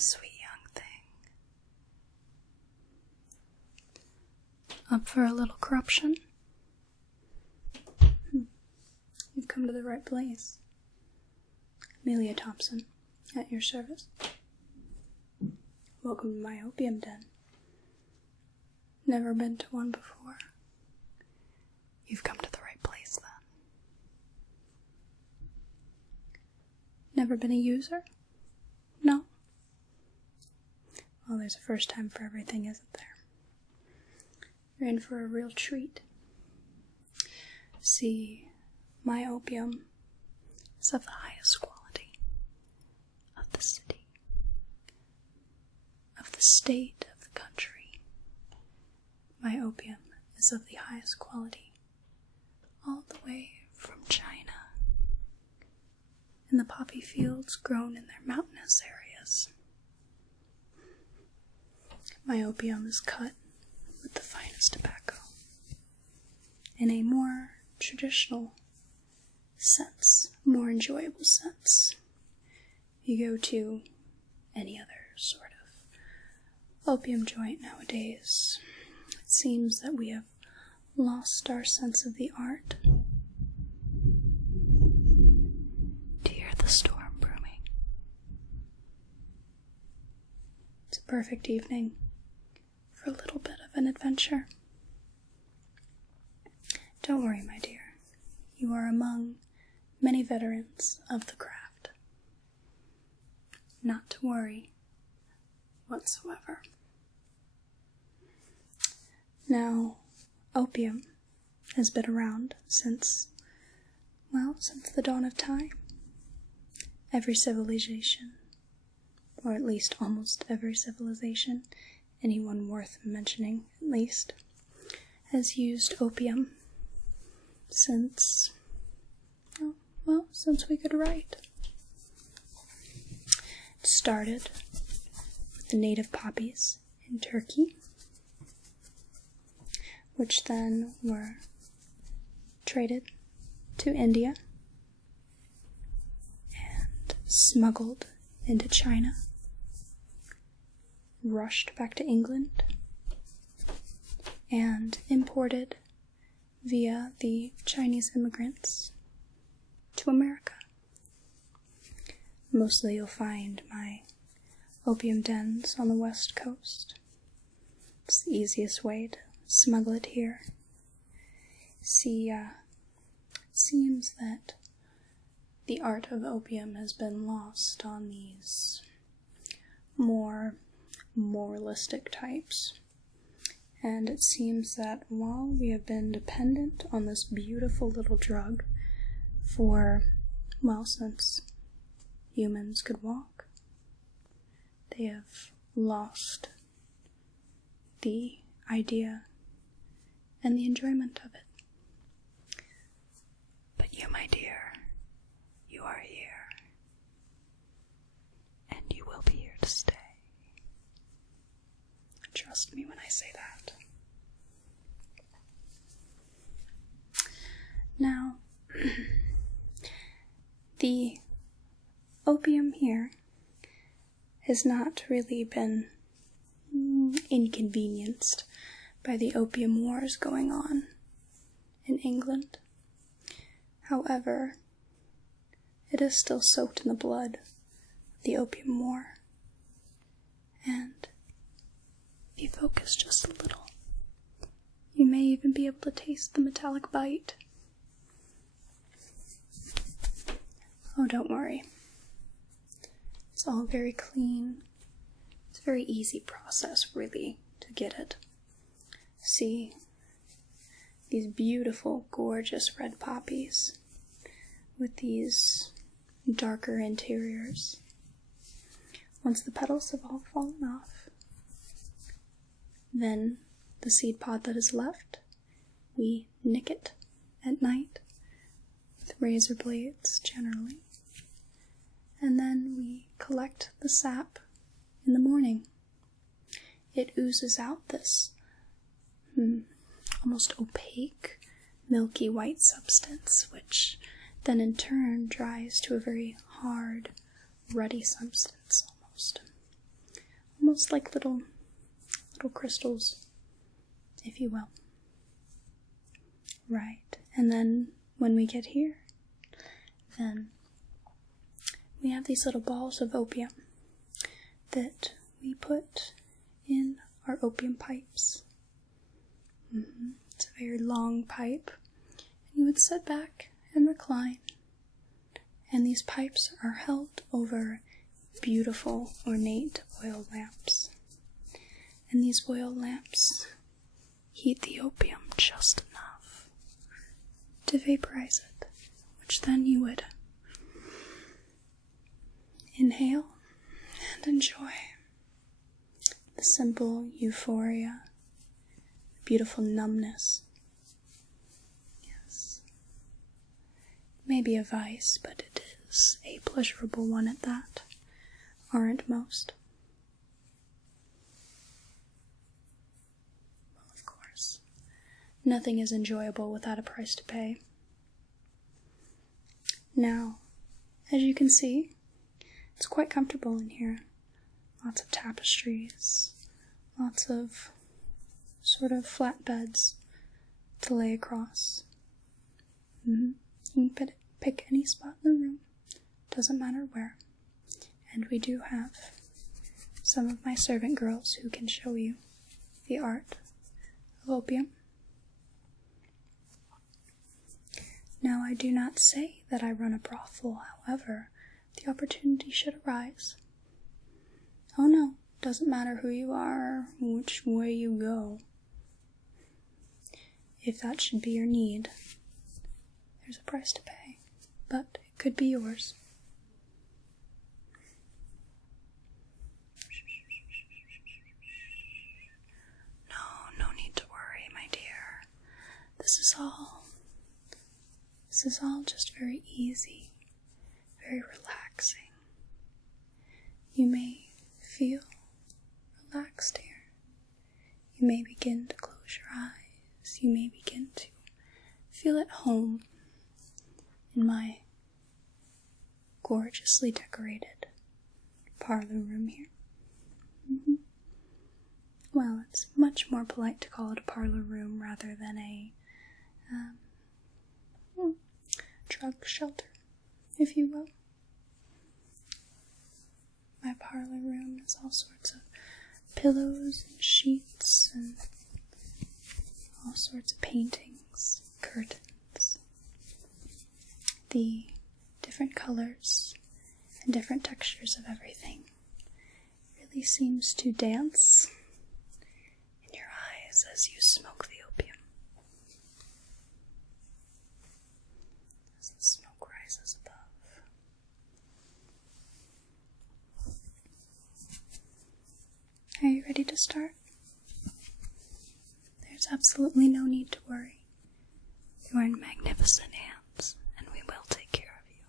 sweet young thing. Up for a little corruption? You've come to the right place. Amelia Thompson, at your service. Welcome to my opium den. Never been to one before. You've come to the right place, then. Never been a user? No? Well, there's a first time for everything, isn't there? You're in for a real treat. See, my opium is of the highest quality of the city, of the state, of the country. My opium is of the highest quality, all the way from China, in the poppy fields grown in their mountainous areas. My opium is cut with the finest tobacco, in a more traditional sense, more enjoyable sense. You go to any other sort of opium joint nowadays, it seems that we have lost our sense of the art. To hear the storm brewing. It's a perfect evening for a little bit of an adventure. Don't worry, my dear. You are among many veterans of the craft. Not to worry whatsoever. Now, opium has been around since the dawn of time. Every civilization, or at least almost every civilization, anyone worth mentioning at least, has used opium since we could write. It started with the native poppies in Turkey, which then were traded to India and smuggled into China, rushed back to England, and imported via the Chinese immigrants to America. Mostly you'll find my opium dens on the West Coast. It's the easiest way to smuggle it here. See, it seems that the art of opium has been lost on these more moralistic types. And it seems that while we have been dependent on this beautiful little drug for, since humans could walk, they have lost the idea and the enjoyment of it. But you, my dear, you are here, and you will be here to stay. Trust me when I say that. Now, the opium here has not really been inconvenienced by the opium wars going on in England. However, it is still soaked in the blood of the opium war. And if you focus just a little, you may even be able to taste the metallic bite. Oh, don't worry. It's all very clean. It's a very easy process, really, to get it. See, these beautiful, gorgeous red poppies with these darker interiors. Once the petals have all fallen off, then the seed pod that is left, we nick it at night with razor blades, generally. And then we collect the sap in the morning. It oozes out this almost opaque, milky white substance, which then in turn dries to a very hard, ruddy substance almost. almost like little crystals, if you will. Right, and then when we get here, then we have these little balls of opium that we put in our opium pipes. It's a very long pipe, and you would sit back and recline, and these pipes are held over beautiful, ornate oil lamps. And these oil lamps heat the opium just enough to vaporize it, which then you would inhale and enjoy the simple euphoria, the beautiful numbness. Yes. Maybe a vice, but it is a pleasurable one at that. Aren't most? Well, of course. Nothing is enjoyable without a price to pay. Now, as you can see, it's quite comfortable in here. Lots of tapestries, lots of sort of flat beds to lay across. You can pick any spot in the room, doesn't matter where. And we do have some of my servant girls who can show you the art of opium. Now, I do not say that I run a brothel, however, the opportunity should arise. Oh no, doesn't matter who you are, which way you go. If that should be your need, there's a price to pay, but it could be yours. No need to worry, my dear. This is all just very easy, very relaxing. You may feel relaxed here. You may begin to close your eyes. You may begin to feel at home in my gorgeously decorated parlor room here. Well, it's much more polite to call it a parlor room rather than a drug shelter, if you will. My parlor room has all sorts of pillows and sheets and all sorts of paintings, curtains. The different colors and different textures of everything really seems to dance in your eyes as you smoke the opium. As the smoke rises above. Are you ready to start? There's absolutely no need to worry. You are in magnificent hands, and we will take care of you.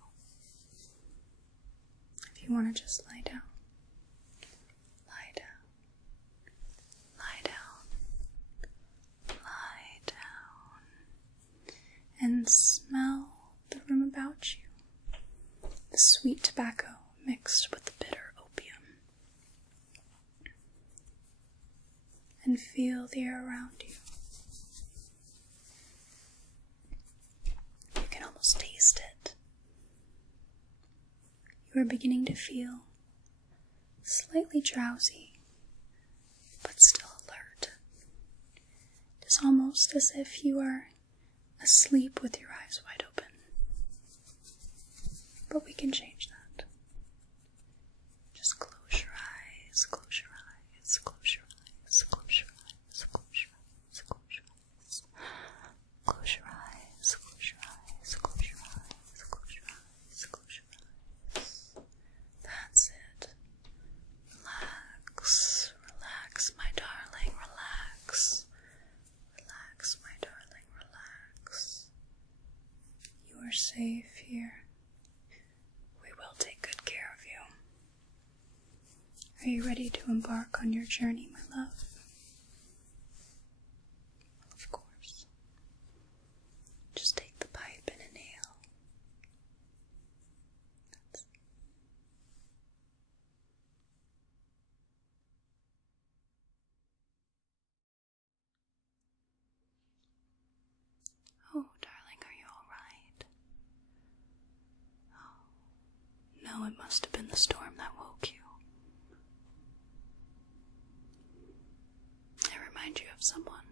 If you want to just lie down, lie down, lie down, lie down, and smell the room about you. The sweet tobacco mixed with the bitter opium. And feel the air around you. You can almost taste it. You are beginning to feel slightly drowsy, but still alert. It is almost as if you are asleep with your eyes wide open. But we can change that. Just close your eyes, close your eyes, close your eyes, close your eyes, close your eyes, close your eyes, close your eyes, close your eyes, close your eyes, close your eyes, close your eyes. That's it. Relax, relax, my darling, relax. Relax, my darling, relax. You are safe here. We will take good care of you. Are you ready to embark on your journey, my love? Of course. Just take the pipe and inhale. That's must have been the storm that woke you. I remind you of someone.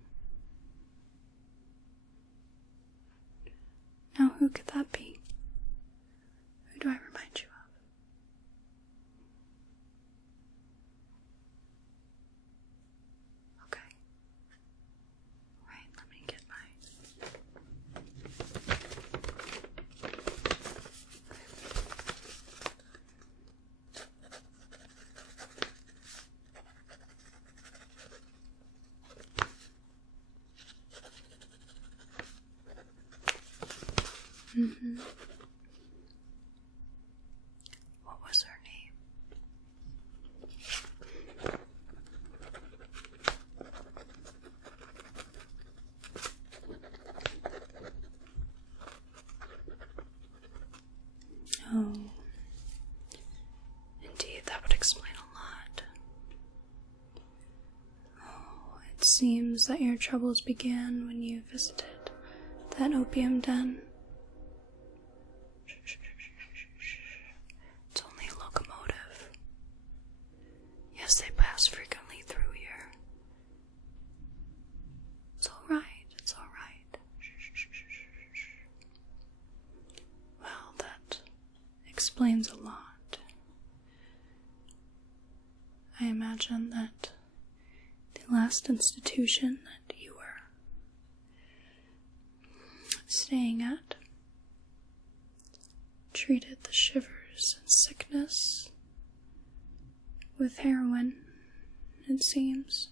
Now, who could that be? Who do I remind you of? Okay. Right, let me get my... What was her name? Oh, indeed, that would explain a lot. Oh, it seems that your troubles began when you visited that opium den. It's only a locomotive. Yes, they pass frequently through here. It's alright, it's alright. Well, that explains a lot. I imagine that the last institution that you were staying at treated the shivers and sickness with heroin, it seems.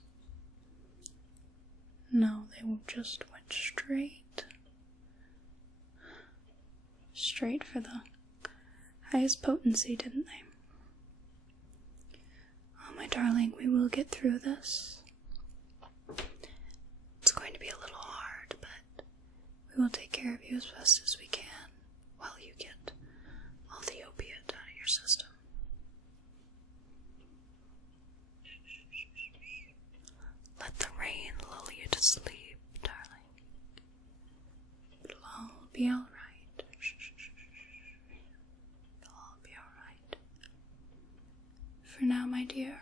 No, they just went straight for the highest potency, didn't they? Oh, my darling, we will get through this. It's going to be a little hard, but we will take care of you as best as we can while you get all the opiate out of your system. Let the rain lull you to sleep, darling. It'll all be alright. It'll all be alright. For now, my dear,